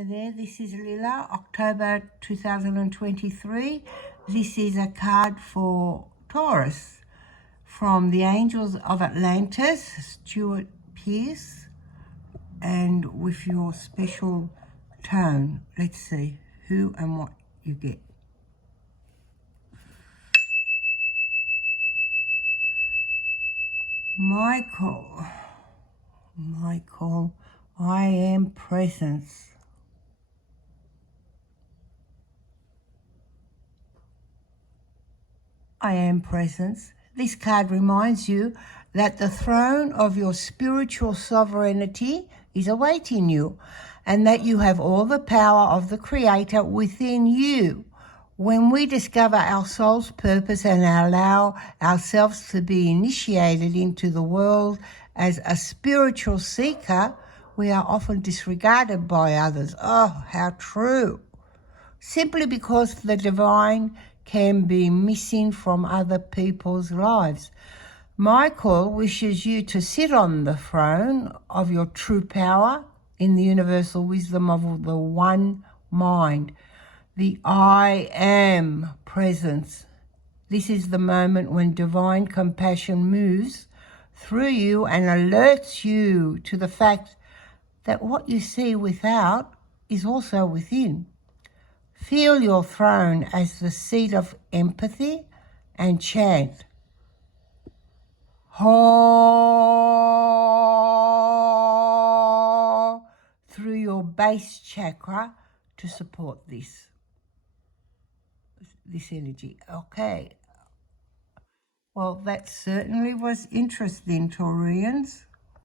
Hello there, this is Lilla, October 2023. This is a card for Taurus from the Angels of Atlantis, Stewart Pierce, and with your special tone. Let's see who and what you get. Michael, I am presence. I am presence. This card reminds you that the throne of your spiritual sovereignty is awaiting you and that you have all the power of the Creator within you. When we discover our soul's purpose and allow ourselves to be initiated into the world as a spiritual seeker, we are often disregarded by others. Oh, how true. Simply because the divine can be missing from other people's lives. Michael wishes you to sit on the throne of your true power in the universal wisdom of the one mind, the I am presence. This is the moment when divine compassion moves through you and alerts you to the fact that what you see without is also within. Feel your throne as the seat of empathy and chant "Ho" through your base chakra to support this energy. Okay. Well, that certainly was interesting, Taurians.